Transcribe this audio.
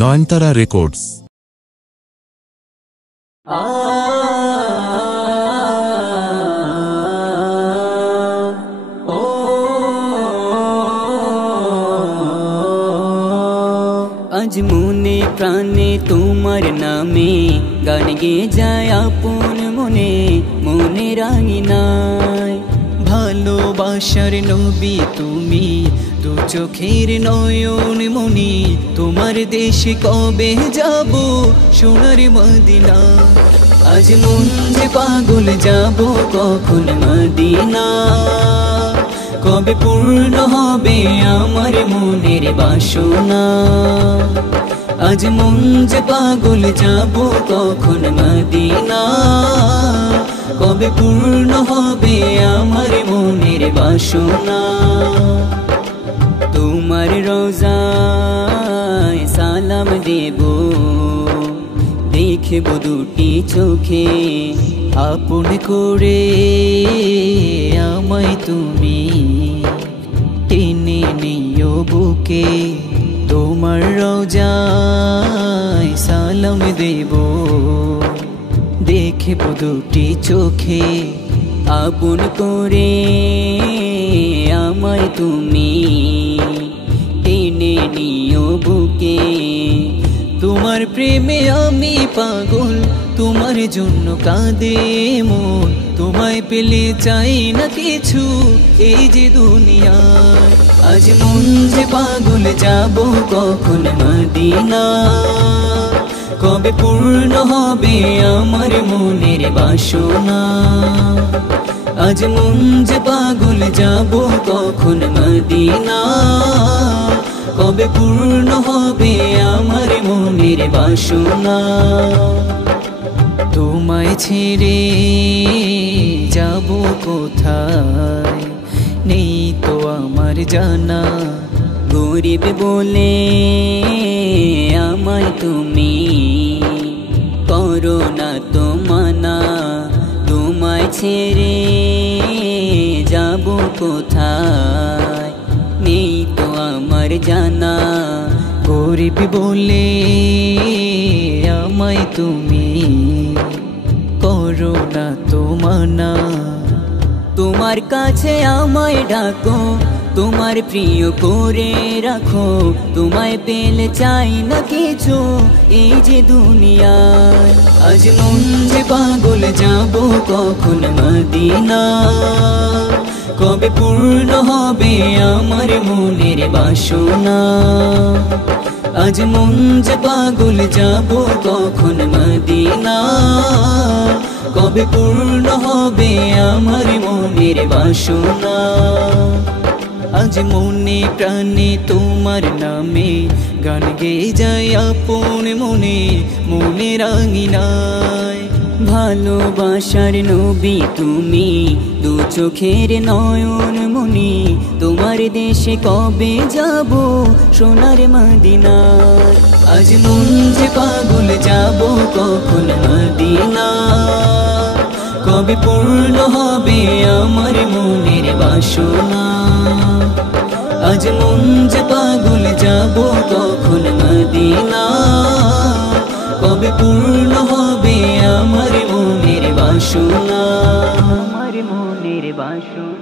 নয়নতারা records. আজ মনে প্রাণে তোমার নামে গান গেয়ে যায় আপন মনে, মনে রাঙিনায় ভালোবাসার নবী তুমি, দু চোখের নয়ন মনি। তোমার দেশে কবে যাব সোনার মদিনা, আজ মন যে পাগল যাব কখন মদিনা। কবে পূর্ণ হবে আমার মনের বাসনা, আজ মন যে পাগল যাব কখন মদিনা। কবে পূর্ণ হবে আমার মনের বাসনা। তোমার রোজায় সালাম দেব, দেখব দুটি চোখে আপন করে আমায় তুমি টেনে নিও বুকে। তোমার রোজায় সালাম দেব, দেখব দুটি চোখে আপন করে আমায় তুমি টেনে নিও বুকে। তোমার প্রেমে আমি পাগল, তোমার জন্য কাঁদে মন। তোমায় পেলে চাই না কিছু এই যে দুনিয়ায়, আজ মন যে পাগল যাব কখন মদিনা। কবে পূর্ণ হবে আমার মনের বাসনা, আজ মন যে পাগল যাব কখন মদিনা। কবে পূর্ণ হবে আমার মনের বাসনা। তোমায় ছেড়ে যাব কোথায় নেই তো আমার জানা, গরিব বলে আমায় তুমি করো না তো মানা। তোমায় ছেড়ে যাব কোথায় নেই তো আমার জানা, গরিব বলে আমায় তুমি করো না তো মানা। তোমার কাছে আমায় ডাকো, তোমার প্রিয় করে রাখো। তোমায় পেলে চাই না কিছু এই যে দুনিয়ায়, আজ মন যে পাগল যাব কখন মদিনা। কবে পূর্ণ হবে আমার মনের বাসনা, আজ মন যে পাগল যাব কখন মদিনা। কবে পূর্ণ হবে আমার মনের বাসনা, আজ মনে প্রাণে তোমার নামে গান গেয়ে যায় আপন মনে, মনে রাঙিনায় ভালোবাসার নবী তুমি, দু চোখের নয়ন মনি। তোমার দেশে কবে যাব সোনার মদিনা, আজ মন যে পাগল যাব কখন মদিনা। কবে পূর্ণ হবে আমার মনের বাসনা, আজ মন যে পাগল যাব কখন মদিনা। কবে পূর্ণ হবে আমার মনের বাসনা, আমার মনের বাসনা।